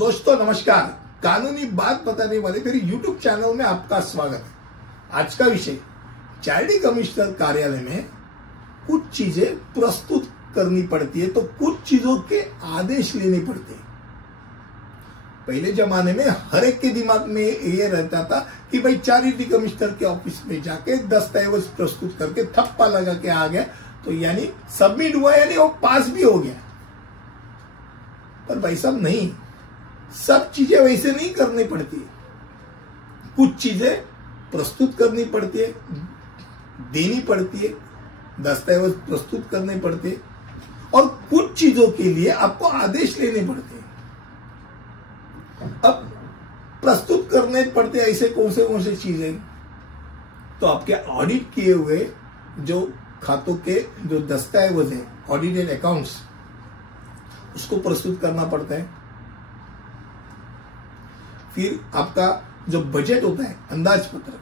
दोस्तों नमस्कार। कानूनी बात बताने वाले मेरे YouTube चैनल में आपका स्वागत है। आज का विषय चार्डी कमिश्नर कार्यालय में कुछ चीजें प्रस्तुत करनी पड़ती है तो कुछ चीजों के आदेश लेने पड़ते हैं। पहले जमाने में हर एक के दिमाग में ये रहता था कि भाई चार्डी कमिश्नर के ऑफिस में जाके दस्तावेज प्रस्तुत करके थप्पा लगा के आ गया तो यानी सबमिट हुआ, यानी वो पास भी हो गया। पर भाई साहब नहीं, सब चीजें वैसे नहीं करनी पड़ती। कुछ चीजें प्रस्तुत करनी पड़ती है, देनी पड़ती है, दस्तावेज प्रस्तुत करने पड़ते हैं और कुछ चीजों के लिए आपको आदेश लेने पड़ते हैं। अब प्रस्तुत करने पड़ते ऐसे कौन से चीजें, तो आपके ऑडिट किए हुए जो खातों के जो दस्तावेज है, ऑडिटेड अकाउंट्स, उसको प्रस्तुत करना पड़ता है। फिर आपका जो बजट होता है, अंदाज पत्र,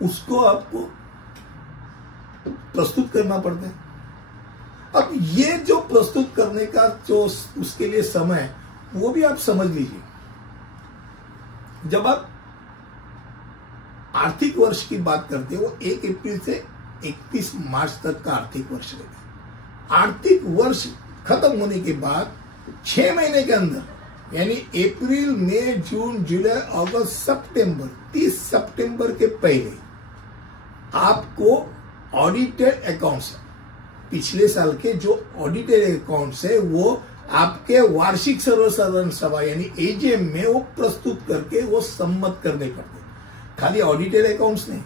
उसको आपको प्रस्तुत करना पड़ता है। अब ये जो प्रस्तुत करने का जो उसके लिए समय है वो भी आप समझ लीजिए। जब आप आर्थिक वर्ष की बात करते हैं वो 1 अप्रैल से 31 मार्च तक का आर्थिक वर्ष रहता है। आर्थिक वर्ष खत्म होने के बाद 6 महीने के अंदर, यानी अप्रैल, मई, जून, जुलाई, अगस्त, सितंबर, 30 सितंबर के पहले आपको ऑडिटेड अकाउंट्स, पिछले साल के जो ऑडिटेड अकाउंट्स है वो आपके वार्षिक सर्वसाधारण सभा यानी एजीएम में वो प्रस्तुत करके वो सम्मत करने पड़ते। खाली ऑडिटेड अकाउंट्स नहीं,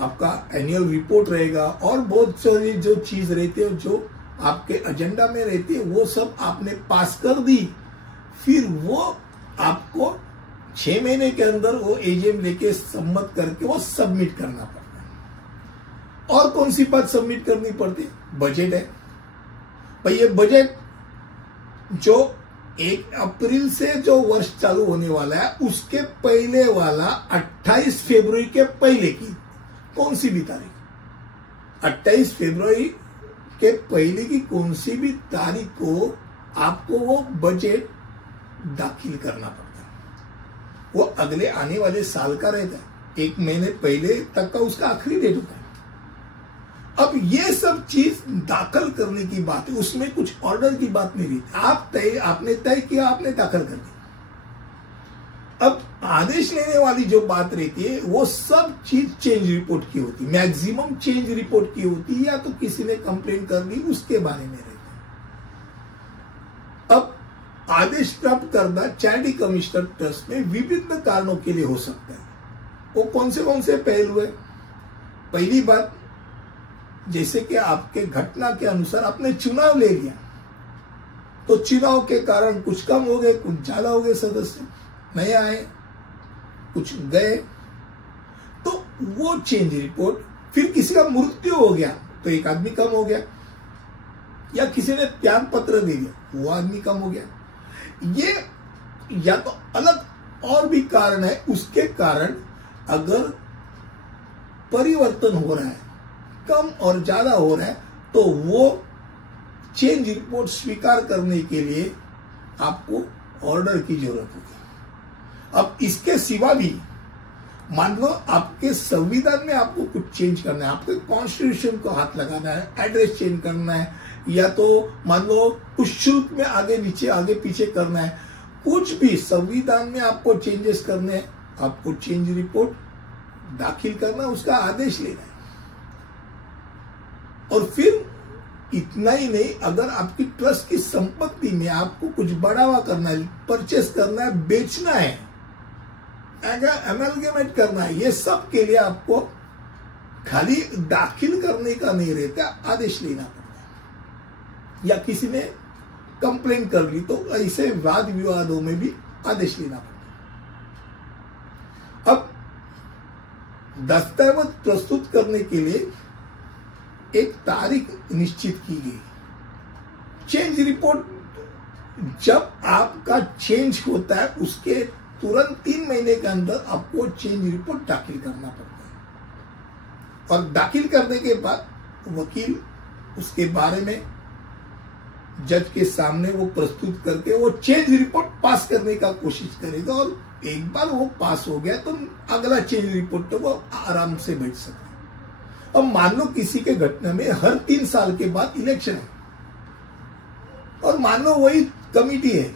आपका एनुअल रिपोर्ट रहेगा और बहुत सारी जो चीज रहती है जो आपके एजेंडा में रहती है वो सब आपने पास कर दी। फिर वो आपको 6 महीने के अंदर वो एजीएम लेके सम्मत करके वो सबमिट करना पड़ता है। और कौन सी बात सबमिट करनी पड़ती है? बजट है भाई। ये बजट जो 1 अप्रैल से जो वर्ष चालू होने वाला है उसके पहले वाला 28 फरवरी के पहले की कौन सी भी तारीख, 28 फरवरी के पहले की कौन सी भी तारीख को आपको वो बजट दाखिल करना पड़ता है। वो अगले आने वाले साल का रहता है, 1 महीने पहले तक का उसका आखिरी डेट होता है। अब ये सब चीज दाखिल करने की बात है, उसमें कुछ ऑर्डर की बात नहीं रहती। आपने तय किया, आपने दाखिल कर दिया। अब आदेश लेने वाली जो बात रहती है वो सब चीज चेंज रिपोर्ट की होती है, मैक्सिमम चेंज रिपोर्ट की होती है, या तो किसी ने कंप्लेन कर दी उसके बारे में रहता है। अब आदेश प्राप्त करना चार्डी कमिश्नर ट्रस्ट में विभिन्न कारणों के लिए हो सकता है। वो कौन से पहलू है? पहली बात, जैसे कि आपके घटना के अनुसार आपने चुनाव ले लिया तो चुनाव के कारण कुछ कम हो गए, कुछ ज्यादा हो गए, सदस्य नए आए, कुछ गए, तो वो चेंज रिपोर्ट। फिर किसी का मृत्यु हो गया तो 1 आदमी कम हो गया, या किसी ने त्याग पत्र दे दिया, वो आदमी कम हो गया। ये या तो अलग और भी कारण है, उसके कारण अगर परिवर्तन हो रहा है, कम और ज्यादा हो रहा है, तो वो चेंज रिपोर्ट स्वीकार करने के लिए आपको ऑर्डर की जरूरत होगी। अब इसके सिवा भी मान लो आपके संविधान में आपको कुछ चेंज करना है, आपके कॉन्स्टिट्यूशन को हाथ लगाना है, एड्रेस चेंज करना है, या तो मान लो कुछ शुल्क में आगे नीचे आगे पीछे करना है, कुछ भी संविधान में आपको चेंजेस करने हैं, आपको चेंज रिपोर्ट दाखिल करना, उसका आदेश लेना है। और फिर इतना ही नहीं, अगर आपकी ट्रस्ट की संपत्ति में आपको कुछ बढ़ावा करना है, परचेस करना है, बेचना है, एमलगेमेट करना है, ये सब के लिए आपको खाली दाखिल करने का नहीं रहता, आदेश लेना पड़ता है। या किसी ने कंप्लेन कर ली तो ऐसे वाद विवादों में भी आदेश लेना पड़ता है। अब दस्तावेज प्रस्तुत करने के लिए एक तारीख निश्चित की गई। चेंज रिपोर्ट जब आपका चेंज होता है उसके तुरंत 3 महीने के अंदर आपको चेंज रिपोर्ट दाखिल करना पड़ता है। और दाखिल करने के बाद वकील उसके बारे में जज के सामने वो प्रस्तुत करके वो चेंज रिपोर्ट पास करने का कोशिश करेगा, और एक बार वो पास हो गया तो अगला चेंज रिपोर्ट तो वो आराम से बैठ सकता है। अब मान लो किसी के घटना में हर 3 साल के बाद इलेक्शन है, और मान लो वही कमिटी है,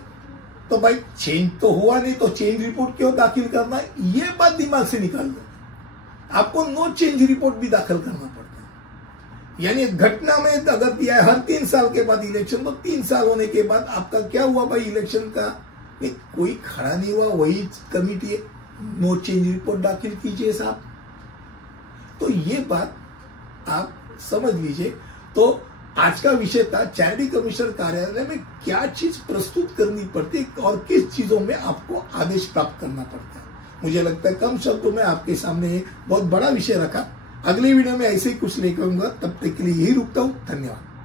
तो भाई चेंज तो हुआ नहीं तो चेंज रिपोर्ट क्यों दाखिल करना है, ये बात दिमाग से निकाल दो। आपको नो चेंज रिपोर्ट भी दाखिल करना पड़ता है। यानी घटना में अगर दिया है हर 3 साल के बाद इलेक्शन, तो 3 साल होने के बाद आपका क्या हुआ भाई इलेक्शन का, नहीं कोई खड़ा नहीं हुआ, वही कमिटी है, नो चेंज रिपोर्ट दाखिल कीजिए साहब। तो ये बात आप समझ लीजिए। तो आज का विषय था चैरिटी कमिश्नर कार्यालय में क्या चीज प्रस्तुत करनी पड़ती है और किस चीजों में आपको आदेश प्राप्त करना पड़ता है। मुझे लगता है कम शब्दों में आपके सामने बहुत बड़ा विषय रखा। अगले वीडियो में ऐसे ही कुछ लेकर आऊंगा, तब तक के लिए यही रुकता हूं। धन्यवाद।